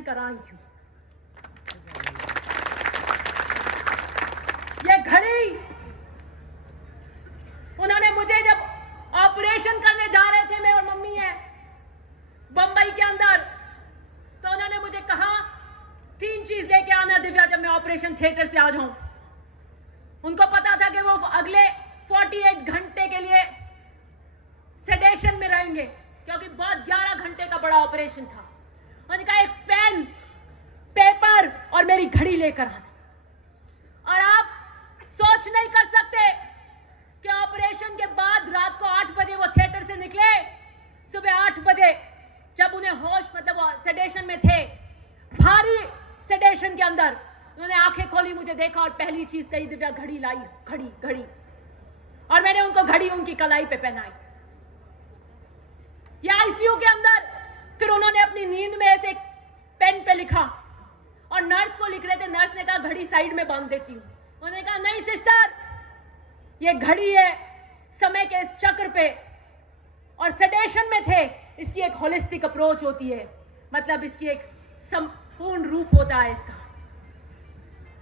पहन कर आई हूं। ये घड़ी उन्होंने मुझे जब ऑपरेशन करने जा रहे थे, मैं और मम्मी है बंबई के अंदर, तो उन्होंने मुझे कहा 3 चीज लेके आना दिव्या जब मैं ऑपरेशन थिएटर से आ जाऊं। उनको पता था कि वो अगले 48 घंटे के लिए सेडेशन में रहेंगे क्योंकि बहुत 11 घंटे का बड़ा ऑपरेशन था। उन्होंने कहा एक पेन, पेपर और मेरी घड़ी लेकर आना। और आप सोच नहीं कर सकते कि ऑपरेशन के बाद रात को 8 बजे वो थिएटर से निकले, सुबह 8 बजे जब उन्हें होश, मतलब वो सेडेशन में थे, भारी सेडेशन के अंदर, उन्होंने आंखें खोली, मुझे देखा और पहली चीज कही, दिव्या घड़ी लाई, घड़ी घड़ी। और मैंने उनको घड़ी उनकी कलाई पे पहनाई। ये आईसीयू के अंदर फिर उन्होंने अपनी नींद में ऐसे पेन पे लिखा और नर्स को लिख रहे थे। नर्स ने कहा घड़ी साइड में बांध देती हूं। उन्होंने कहा नहीं सिस्टर, ये घड़ी है समय के इस चक्र पे, और सेडेशन में थे, इसकी एक होलिस्टिक अप्रोच होती है, मतलब इसकी एक संपूर्ण रूप होता है इसका।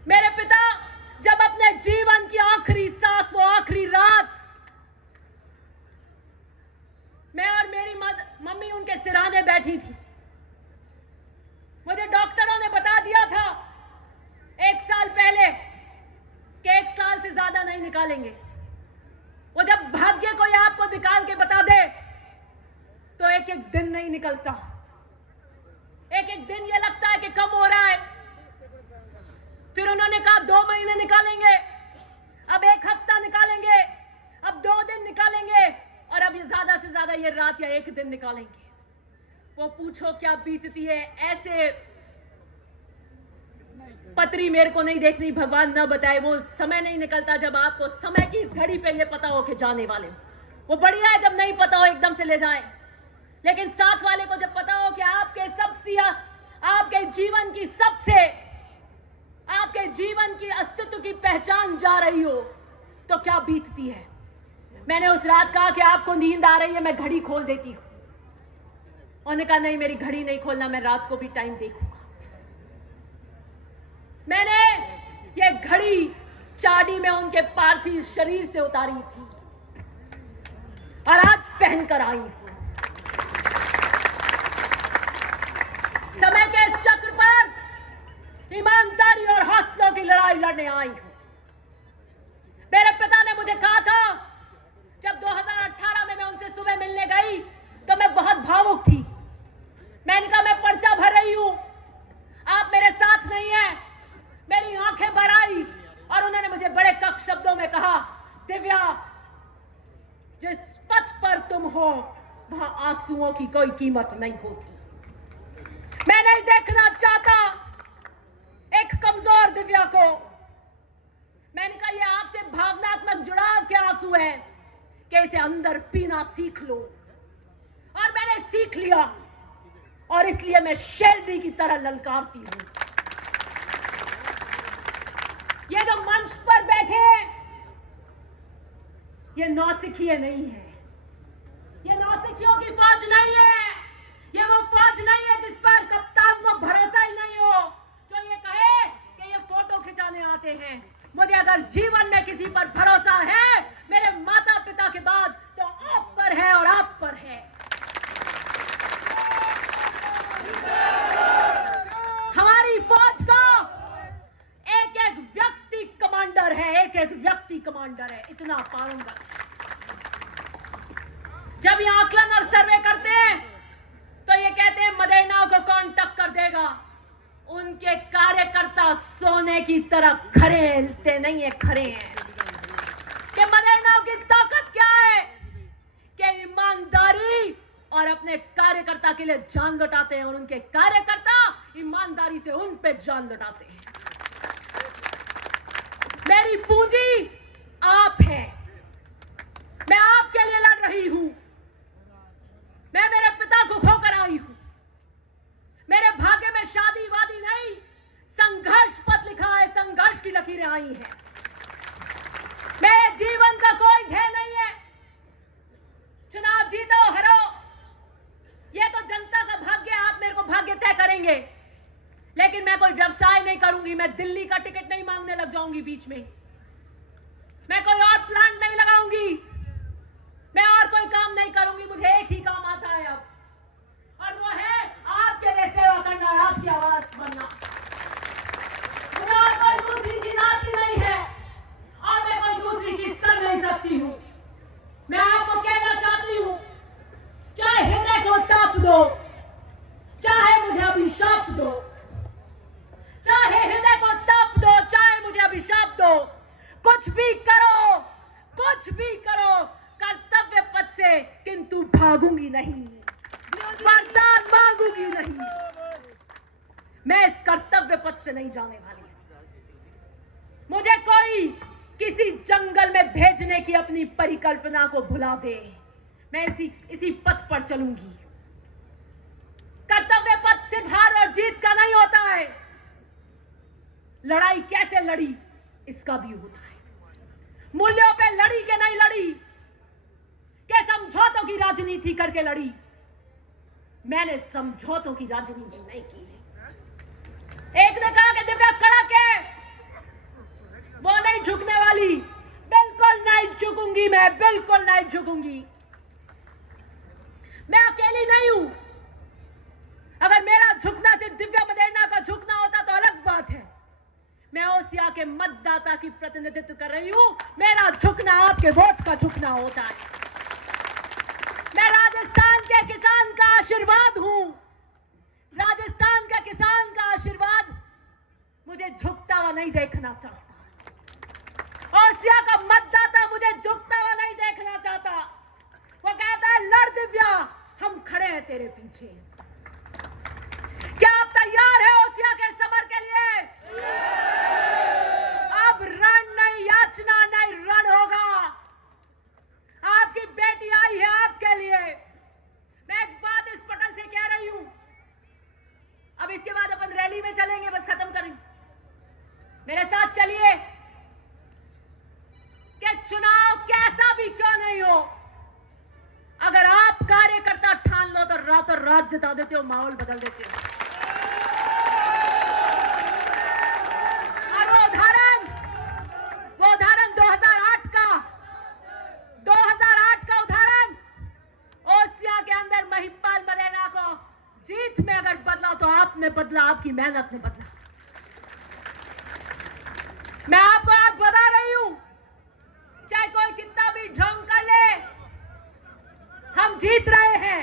मेरे पिता जब अपने जीवन की आखिरी सांस, वो आखिरी रात, मैं और मेरी मम्मी उनके सिराने बैठी थी। मुझे डॉक्टरों ने बता दिया था 1 साल पहले कि 1 साल से ज्यादा नहीं निकालेंगे। वो जब भाग्य कोई आपको निकाल के बता दे तो एक एक दिन नहीं निकलता, एक एक दिन ये लगता है कि कम हो रहा है। फिर उन्होंने कहा 2 महीने निकालेंगे, अब 1 हफ्ता निकालेंगे, अब 2 दिन निकालेंगे, और अब ये ज्यादा से ज्यादा ये रात या 1 दिन निकालेंगे। वो पूछो क्या बीतती है, ऐसे पतरी मेरे को नहीं देखनी, भगवान न बताए। वो समय नहीं निकलता जब आपको समय की इस घड़ी पे ये पता हो कि जाने वाले हो। वो बढ़िया है जब नहीं पता हो एकदम से ले जाएं, लेकिन साथ वाले को जब पता हो कि आपके सबसे, आपके जीवन की सबसे, आपके जीवन की अस्तित्व की पहचान जा रही हो, तो क्या बीतती है। मैंने उस रात कहा कि आपको नींद आ रही है, मैं घड़ी खोल देती हूं। उन्होंने कहा नहीं, मेरी घड़ी नहीं खोलना, मैं रात को भी टाइम देखूंगा। मैंने ये घड़ी चाड़ी में उनके पार्थिव शरीर से उतारी थी और आज पहनकर आई हूं। समय के इस चक्र पर ईमानदारी और हौसलों की लड़ाई लड़ने आई हूं। मेरे पिता ने मुझे कहा था, जब 2018 में मैं उनसे सुबह मिलने गई तो मैं बहुत भावुक थी। मैंने कहा मैं पर्चा भर रही हूं, आप मेरे साथ नहीं हैं। मेरी आंखें भर आई और उन्होंने मुझे बड़े कड़क शब्दों में कहा, दिव्या, जिस पथ पर तुम हो वहां आंसुओं की कोई कीमत नहीं होती। मैं नहीं देखना चाहता एक कमजोर दिव्या को। मैंने कहा ये आपसे भावनात्मक जुड़ाव के आंसू है कि इसे अंदर पीना सीख लो, और मैंने सीख लिया, और इसलिए मैं शेरनी की तरह ललकारती हूं। ये जो मंच पर बैठे हैं, ये नौसिखिए नहीं है, ये नौसिखियों की फौज नहीं है, ये वो फौज नहीं है जिस पर कप्तान को भरोसा ही नहीं हो, जो ये कहे कि ये फोटो खिंचाने आते हैं। मुझे अगर जीवन में किसी पर भरोसा है, मेरे माता पिता के बाद, तो आप पर है और आप पर है। हमारी फौज का एक एक व्यक्ति कमांडर है, एक एक व्यक्ति कमांडर है, इतना पारंगत। जब ये आकलन और सर्वे करते हैं तो ये कहते हैं मदेरनाव को कौन टक्कर देगा। उनके कार्यकर्ता सोने की तरह खरे नहीं है, खरे हैं। कि मदेरनाव की ताकत क्या है कि ईमानदारी और अपने कार्यकर्ता के लिए जान लौटाते हैं, और उनके कार्यकर्ता ईमानदारी से उन पे जान लौटाते हैं। मेरी पूंजी आप है, मैं आपके लिए लड़ रही हूं। मैं मेरे पिता को खोकर आई हूं। मेरे भाग्य में शादी वादी नहीं, संघर्ष पथ लिखा है, संघर्ष की लकीरें आई हैं। मेरे जीवन का कोई ध्येय नहीं है चुनाव जीतो हरो, ये तो जनता का भाग्य है, आप मेरे को भाग्य तय करेंगे। मैं कोई व्यवसाय नहीं करूंगी, मैं दिल्ली का टिकट नहीं मांगने लग जाऊंगी बीच में, मैं कोई और प्लांट नहीं लगाऊंगी, मैं और कोई काम नहीं करूंगी। मुझे एक ही काम आता है अब, और वो है आपके लिए सेवा करना, आपकी आवाज बनना। मुझे और कोई दूसरी चीज आती नहीं है और मैं कोई दूसरी चीज कर नहीं सकती हूं। मैं आपको कहना चाहती हूं, चाहे हृदय को ताप दो, चाहे मुझे अभिशाप दो, चाहे हृदय को ताप दो, चाहे मुझे अभिशाप दो, कुछ भी करो, कुछ भी करो, कर्तव्य पथ से, किंतु भागूंगी नहीं, वरदान मांगूंगी नहीं। मैं इस कर्तव्य पथ से नहीं जाने वाली। मुझे कोई किसी जंगल में भेजने की अपनी परिकल्पना को भुला दे, मैं इसी पथ पर चलूंगी। कर्तव्य पथ सिर्फ हार और जीत का नहीं होता है, लड़ाई कैसे लड़ी इसका भी होता है। मूल्यों पे लड़ी के नहीं लड़ी, क्या समझौतों की राजनीति करके लड़ी। मैंने समझौतों की राजनीति नहीं की। एक ने कहा कि दिव्या कड़क है, वो नहीं झुकने वाली। बिल्कुल नहीं झुकूंगी, मैं बिल्कुल नहीं झुकूंगी। मैं अकेली नहीं हूं। अगर मेरा झुकना सिर्फ दिव्या मदेरणा का झुकना होता तो अलग बात है। मैं ओसिया के मतदाता की प्रतिनिधित्व कर रही हूं, मेरा झुकना आपके वोट का झुकना होता है। मैं राजस्थान के किसान का आशीर्वाद हूं, राजस्थान के किसान का आशीर्वाद मुझे झुकता हुआ नहीं देखना चाहता। ओसिया का मतदाता मुझे झुकता हुआ नहीं देखना चाहता। वो कहता है लड़ दिव्या, हम खड़े हैं तेरे पीछे। क्या आप तैयार है ओसिया के समर के लिए? अब रण नहीं, याचना नहीं, रण होगा। आपकी बेटी आई है आपके लिए। मैं एक बात इस पटल से कह रही हूं, अब इसके बाद अपन रैली में चलेंगे, बस खत्म करें। मेरे साथ चलिए कि चुनाव कैसा भी क्यों नहीं हो, अगर आप कार्यकर्ता ठान लो तो रातों रात जिता देते हो, माहौल बदल देते हो। और वो उदाहरण 2008 का उदाहरण ओसिया के अंदर महिपाल मदेरणा को जीत में अगर बदला तो आपने बदला, आपकी मेहनत ने बदला। मैं आपको आज बता रही हूं, चाहे कोई कितना भी ढोंग कर ले, हम जीत रहे हैं।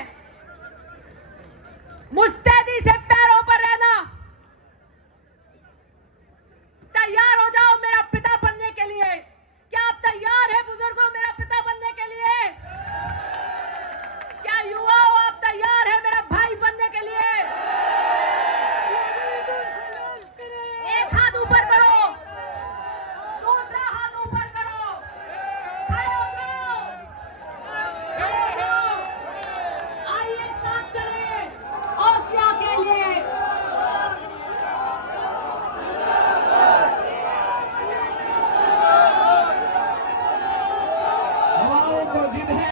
मुस्तैदी से पैरों पर रहना, तैयार हो जाओ मेरा पिता बनने के लिए। क्या आप तैयार हैं बुजुर्गों मेरा पिता बनने के लिए? क्या युवाओं आप तैयार हैं मेरा भाई बनने के लिए? एक हाथ ऊपर करो, दूसरा हाथ ऊपर करो, खड़े हो जाओ, खड़े हो, आइए साथ चले ओसिया के लिए। हवाओं को जिद है।